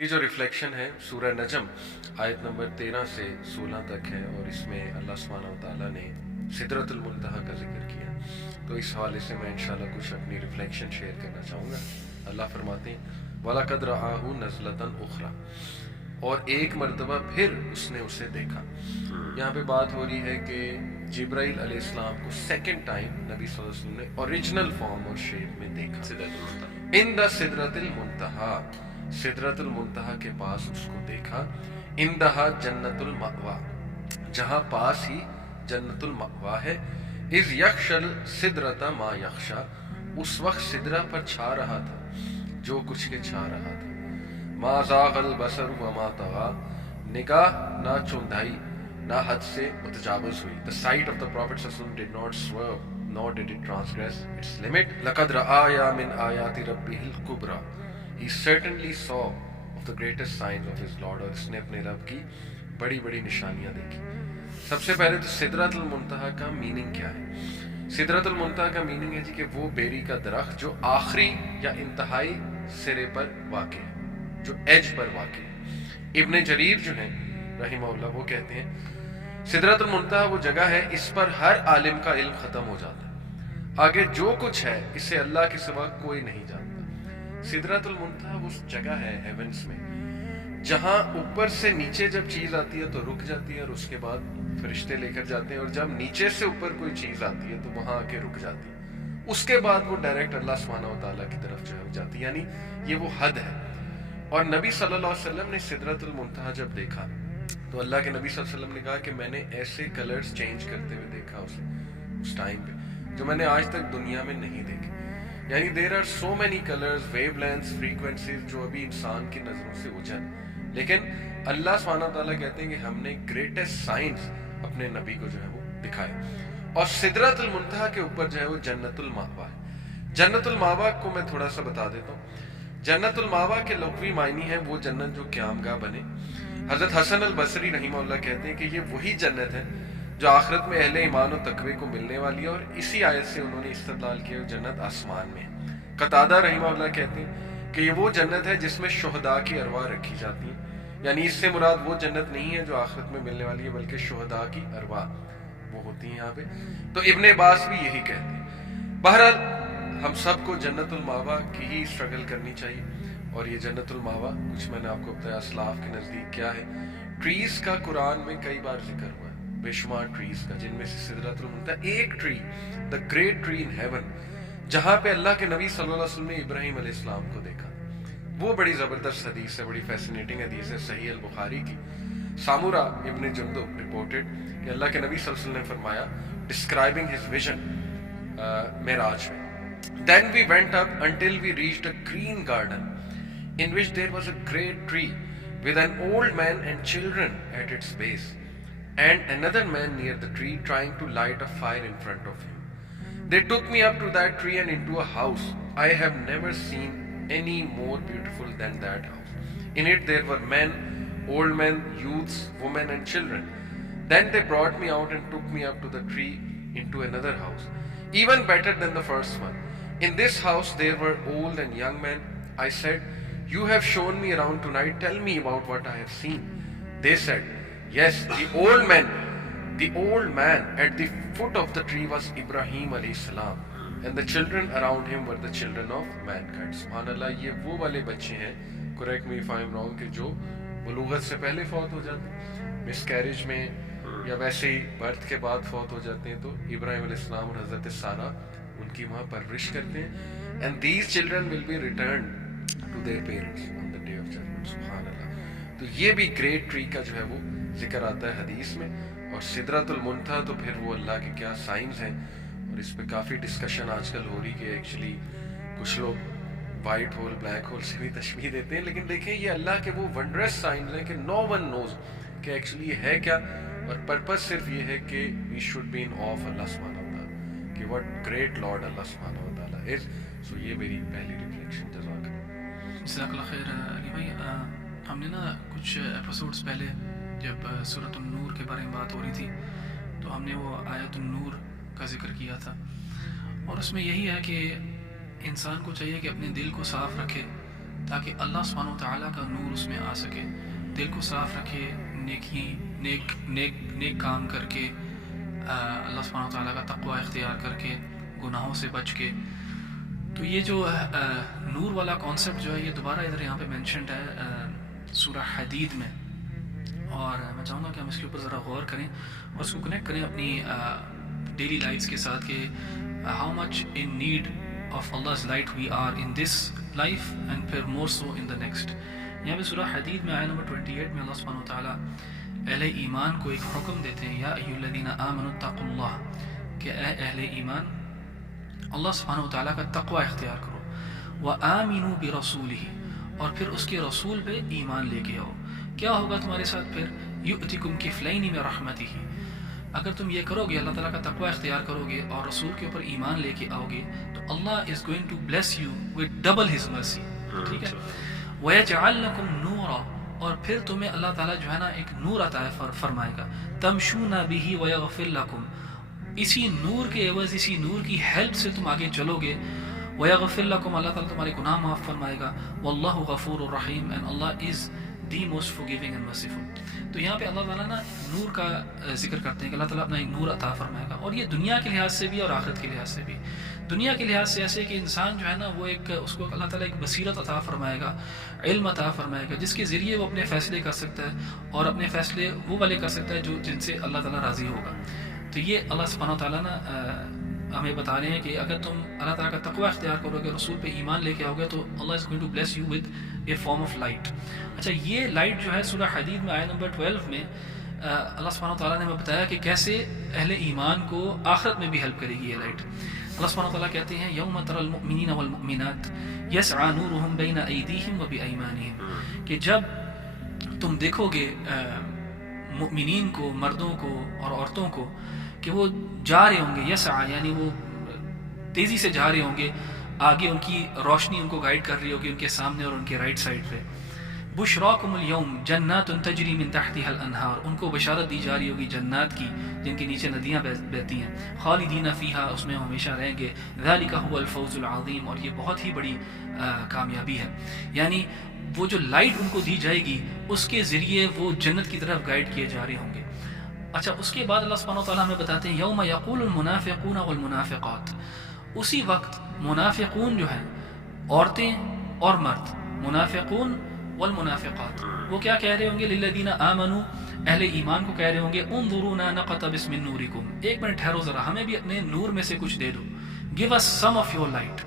یہ جو ریفلیکشن ہے سورہ نجم آیت نمبر 13 سے 16 تک ہے، اور اس میں اللہ سبحانہ و تعالیٰ نے سدرۃ المنتہا کا ذکر کیا. تو اس حوالے سے میں انشاءاللہ کچھ اپنی ریفلیکشن شیئر کرنا چاہوں گا. اللہ فرماتے ہیں وَلَقَدْ رَآهُ نَزْلَةً أُخْرَى، اور ایک مرتبہ پھر اس نے اسے دیکھا. یہاں پہ بات ہو رہی ہے کہ جبرائیل علیہ السلام کو سیکنڈ ٹائم نبی صلی اللہ علیہ وسلم نے اوریجنل فارم اور شیپ میں دیکھا. ان دا سدرۃ المنتہا، سدرۃ المنتہا کے پاس اس کو دیکھا. اندہا جنت المأوا، جہاں پاس ہی جنت المأوا ہے. اذ یخشل سدرۃ ما یخشا، اس وقت سدرہ پر چھا رہا تھا جو کچھ کے چھا رہا تھا. ما زاغ البصر وما طغى، نگاہ نہ چوندھائی نہ حد سے متجاوز ہوئی. The sight of the Prophet ﷺ did not swerve, nor did it transgress its limit. لَقَدْ رَآيَا مِنْ آيَاتِ رَبِّهِ الْكُبْرَى، He certainly saw of the greatest signs of his Lord، اور اس نے اپنے رب کی بڑی بڑی نشانیاں دیکھی. سب سے پہلے تو سدرۃ المنتہا کا میننگ کیا ہے؟ سدرۃ المنتہا کا میننگ ہے کہ وہ بیری کا درخت جو آخری یا انتہائی سرے پر واقع ہے، جو ایج پر واقع ہے. ابن جریر جو ہیں رحمہ اللہ وہ کہتے ہیں سدرۃ المنتہا وہ جگہ ہے اس پر ہر عالم کا علم ختم ہو جاتا ہے، آگے جو کچھ ہے اسے اللہ کے سوا کوئی نہیں جانتا. سدرۃ المنتہا وہ جگہ ہے ہیونز میں جہاں اوپر سے نیچے جب چیز آتی ہے تو رک جاتی ہے، اور اس کے بعد فرشتے لے کر جاتے ہیں، اور جب نیچے سے اوپر کوئی چیز آتی ہے تو وہاں آ کے رک جاتی ہے. اس کے بعد وہ ڈائریکٹ اللہ سبحانہ و تعالیٰ کی طرف جو ہے جاتی ہے، یعنی یہ وہ حد ہے. اور نبی صلی اللہ علیہ وسلم نے سدرۃ المنتہا جب دیکھا تو اللہ کے نبی صلی اللہ علیہ وسلم نے کہا کہ میں نے ایسے کلرز چینج کرتے ہوئے دیکھا اسے اس ٹائم پہ جو میں نے آج تک دنیا میں نہیں دیکھے. یعنی there are so many colours, wavelengths, frequencies جو ابھی انسان کی نظروں سے اوجھل، لیکن اللہ سبحانہ تعالیٰ کہتے ہیں کہ ہم نے گریٹسٹ سائنس اپنے نبی کو جو ہے وہ دکھائے. اور سدرۃ المنتہا کے اوپر جو ہے وہ جنت المأوا ہے. جنت المأوا کو میں تھوڑا سا بتا دیتا ہوں. جنت المأوا کے لغوی معنی ہے وہ جنت جو قیامگاہ بنے. حضرت حسن البصری رحمہ اللہ کہتے ہیں کہ یہ وہی جنت ہے جو آخرت میں اہل ایمان و تقوی کو ملنے والی ہے، اور اسی آیت سے انہوں نے استدلال کیا جنت آسمان میں ہے. قتادہ رحمہ اللہ کہتے ہیں کہ یہ وہ جنت ہے جس میں شہداء کی ارواح رکھی جاتی ہیں. یعنی اس سے مراد وہ جنت نہیں ہے جو آخرت میں ملنے والی ہے، بلکہ شہداء کی ارواح وہ ہوتی ہیں یہاں پہ. تو ابن عباس بھی یہی کہتے ہیں. بہرحال ہم سب کو جنت المأوا کی ہی اسٹرگل کرنی چاہیے. اور یہ جنت المأوا کچھ میں نے آپ کو بتایا اسلاف کے نزدیک کیا ہے. ٹریز کا قرآن میں کئی بار ذکر ہوا ہے، بے شمار ٹریز کا، جن میں سے سدرۃ المنتہا ایک tree, the great tree in heaven, جہاں پہ اللہ کے نبی صلی اللہ علیہ وسلم نے ابراہیم علیہ السلام کو دیکھا. وہ بڑی زبردست حدیث ہے، بڑی فیسینیٹنگ حدیث ہے صحیح البخاری کی. سامورا ابن جندب رپورٹڈ کہ اللہ کے نبی صلی اللہ علیہ وسلم نے فرمایا ڈسکرائبنگ ہز ویژن معراج میں، then we went up until we reached a green garden in which there was a great tree with an old man and children at its base, and another man near the tree trying to light a fire in front of him. They took me up to that tree and into a house. I have never seen any more beautiful than that house. In it there were men, old men, youths, women and children. Then they brought me out and took me up to the tree into another house, even better than the first one. In this house there were old and young men. I said, you have shown me around tonight, tell me about what I have seen. They said, yes, the old man at the foot of the tree was Ibrahim alayhi salam, and the children around him were the children of mankind. سبحان اللہ، یہ وہ والے بچے ہیں، correct me if I am wrong، کہ جو بلوغت سے پہلے فوت ہو جاتے ہیں، مس کیریج میں یا ویسے ہی برتھ کے بعد فوت ہو جاتے ہیں، تو ابراہیم علیہ السلام اور حضرت سارہ ان کی وہاں پرورش کرتے ہیں. and these children will be returned to their parents on the day of judgment. سبحان اللہ. تو یہ بھی گریٹ ٹری کا جو ہے وہ ذکر آتا ہے حدیث میں. اور سدرۃ المنتہا تو پھر وہ اللہ کے کیا سائنس ہیں، اور اس پہ کافی ڈسکشن آج کل ہو رہی کہ ایکچولی کچھ لوگ وائٹ ہول بلیک ہول سے بھی تشبیہ دیتے ہیں، لیکن دیکھیں یہ اللہ کے وہ ونڈرس سائنس ہیں کہ نو ون نوز کہ ایکچولی یہ ہے کیا. اور پرپس صرف یہ ہے کہ we should be in awe Allah سبحانہ و تعالیٰ، کہ وٹ گریٹ لارڈ اللہ سبحانہ و تعالیٰ از. سو یہ میری پہلی ریفلیکشن. جزاک اللہ. جزاک اللہ خیر. علی بھائی، ہم نے نا کچھ ایپیسوڈس پہلے جب سورۃ النور کے بارے میں بات ہو رہی تھی تو ہم نے وہ آیت النور کا ذکر کیا تھا، اور اس میں یہی ہے کہ انسان کو چاہیے کہ اپنے دل کو صاف رکھے تاکہ اللہ سبحانہ و تعالیٰ کا نور اس میں آ سکے. دل کو صاف رکھے، نیک کام کر کے، اللہ سبحانہ و تعالیٰ کا تقوی اختیار کر کے، گناہوں سے بچ کے. تو یہ جو نور والا کانسیپٹ جو ہے یہ دوبارہ ادھر یہاں پہ مینشنڈ ہے سورہ حدید میں، اور میں چاہوں گا کہ ہم اس کے اوپر ذرا غور کریں اور اس کو کنیکٹ کریں اپنی ڈیلی لائفس کے ساتھ کہ how much in need of Allah's light we are in this life and پھر more so in the next. یہاں پہ سورہ حدید میں آیت نمبر 28 میں اللہ سبحانہ و تعالیٰ اہل ایمان کو ایک حکم دیتے ہیں، یا ایھا الذین آمنوا اتقوا اللہ، کہ اے اہل ایمان اللہ سبحانہ و تعالیٰ کا تقوی اختیار کرو، وآمنوا برسولہ، اور پھر اس کے رسول پہ ایمان لے کے آؤ. کیا ہوگا تمہارے ساتھ پھر؟ یؤتکم کفلین من رحمتہ، اگر تم یہ کرو گے، اللہ تعالیٰ کا تقوی اختیار کرو گے اور رسول کے اوپر ایمان لے کے آؤ گے، تو Allah is going to bless you with double his mercy. ٹھیک ہے. وَيَجْعَلْ لَكُمْ نُورًا، اور پھر تمہیں اللہ تعالیٰ جو ہے نا ایک نور عطا فرمائے گا. تَمْشُونَ بِهِ وَيَغْفِرْ لَكُمْ، اسی نور کے عوض، اسی نور کی ہیلپ سے تم آگے چلو گے. وَيَغْفِرْ لَكُمْ، اللہ تعالیٰ تمہارے گناہ معاف فرمائے گا. وَاللَّهُ غَفُورٌ رَحِيمٌ، and Allah is the most forgiving and merciful. تو یہاں پہ اللہ تعالیٰ نا نور کا ذکر کرتے ہیں کہ اللہ تعالیٰ اپنا ایک نور عطا فرمائے گا، اور یہ دنیا کے لحاظ سے بھی اور آخرت کے لحاظ سے بھی. دنیا کے لحاظ سے ایسے کہ انسان جو ہے نا وہ ایک اس کو اللہ تعالیٰ ایک بصیرت عطا فرمائے گا، علم عطا فرمائے گا، جس کے ذریعے وہ اپنے فیصلے کر سکتا ہے، اور اپنے فیصلے وہ والے کر سکتا ہے جن سے اللہ تعالیٰ راضی ہوگا. تو یہ اللہ سبحانہ و تعالیٰ نا ہمیں بتا رہے ہیں کہ اگر تم اللہ تعالیٰ کا تقوی اختیار کرو گے، رسول پہ ایمان لے کے آؤ گے، تو Allah is going to bless you with a form of light. اچھا، یہ لائٹ جو ہے سورہ حدید میں آیت نمبر 12 میں اللہ سبحانہ و تعالیٰ نے ہمیں بتایا کہ کیسے اہل ایمان کو آخرت میں بھی ہیلپ کرے گی یہ لائٹ. اللہ سبحانہ و تعالیٰ کہتے ہیں یوم تری المؤمنین والمؤمنات یسعی نورہم بین ایدیہم وبایمانہم، کہ جب تم دیکھو گے مؤمنین کو، مردوں کو اور عورتوں کو، کہ وہ جا رہے ہوں گے، یسعی یعنی وہ تیزی سے جا رہے ہوں گے، آگے ان کی روشنی ان کو گائیڈ کر رہی ہوگی ان کے سامنے اور ان کے رائٹ سائڈ پہ. بشراکم اليوم جنات تجری من تحتها الانہار، ان کو بشارت دی جا رہی ہوگی جنات کی جن کے نیچے ندیاں بہتی ہیں. خالدین فیہا، اس میں ہمیشہ رہیں گے. ذالک هو الفوز العظیم، اور یہ بہت ہی بڑی کامیابی ہے. یعنی وہ جو لائٹ ان کو دی جائے گی اس کے ذریعے وہ جنت کی طرف گائیڈ کیے جا رہے ہوں گے. اچھا، اس کے بعد اللہ سبحانہ و تعالیٰ ہمیں بتاتے ہیں یوم یقول المنافقون والمنافقات، اسی وقت منافقون جو ہیں، عورتیں اور مرد، منافقون والمنافقات، وہ کیا کہہ رہے ہوں گے؟ للذین آمنوا، اہل ایمان کو کہہ رہے ہوں گے انظرونا نقتبس من نورکم، ایک منٹ ٹھہرو ذرا، ہمیں بھی اپنے نور میں سے کچھ دے دو. Give us some of your light.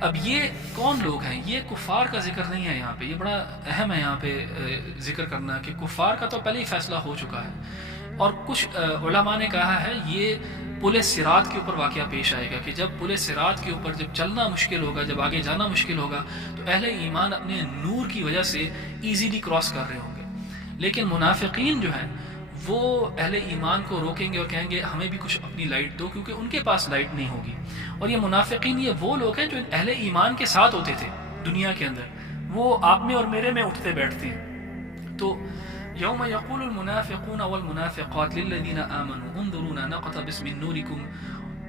اب یہ کون لوگ ہیں؟ یہ کفار کا ذکر نہیں ہے یہاں پہ. یہ بڑا اہم ہے یہاں پہ ذکر کرنا کہ کفار کا تو پہلے ہی فیصلہ ہو چکا ہے، اور کچھ علماء نے کہا ہے یہ پل صراط کے اوپر واقعہ پیش آئے گا کہ جب پل صراط کے اوپر جب چلنا مشکل ہوگا، جب آگے جانا مشکل ہوگا، تو اہل ایمان اپنے نور کی وجہ سے ایزیلی کراس کر رہے ہوں گے. لیکن منافقین جو ہیں وہ اہل ایمان کو روکیں گے اور کہیں گے ہمیں بھی کچھ اپنی لائٹ دو، کیونکہ ان کے پاس لائٹ نہیں ہوگی. اور یہ منافقین یہ وہ لوگ ہیں جو اہل ایمان کے ساتھ ہوتے تھے دنیا کے اندر، وہ آپ میں اور میرے میں اٹھتے بیٹھتے ہیں. تو یوم یقول المنافقون والمنافقات للذین آمنوا انظرونا نقتبس من نورکم،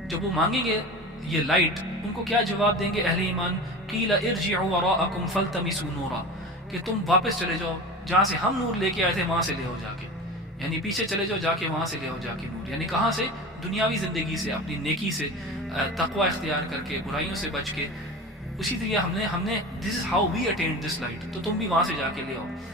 جب وہ مانگیں گے یہ لائٹ، ان کو کیا جواب دیں گے اہل ایمان؟ قیل ارجعوا وراءکم فالتمسوا نورا، کہ تم واپس چلے جاؤ، جہاں سے ہم نور لے کے آئے تھے وہاں سے لے آؤ جا کے، یعنی پیچھے چلے جاؤ جا کے، وہاں سے لے آؤ جا کے نور. یعنی کہاں سے؟ دنیاوی زندگی سے، اپنی نیکی سے، تقوی اختیار کر کے، برائیوں سے بچ کے. اسی طرح ہم نے this is how we attend this light, تو تم بھی وہاں سے جا کے لے آؤ.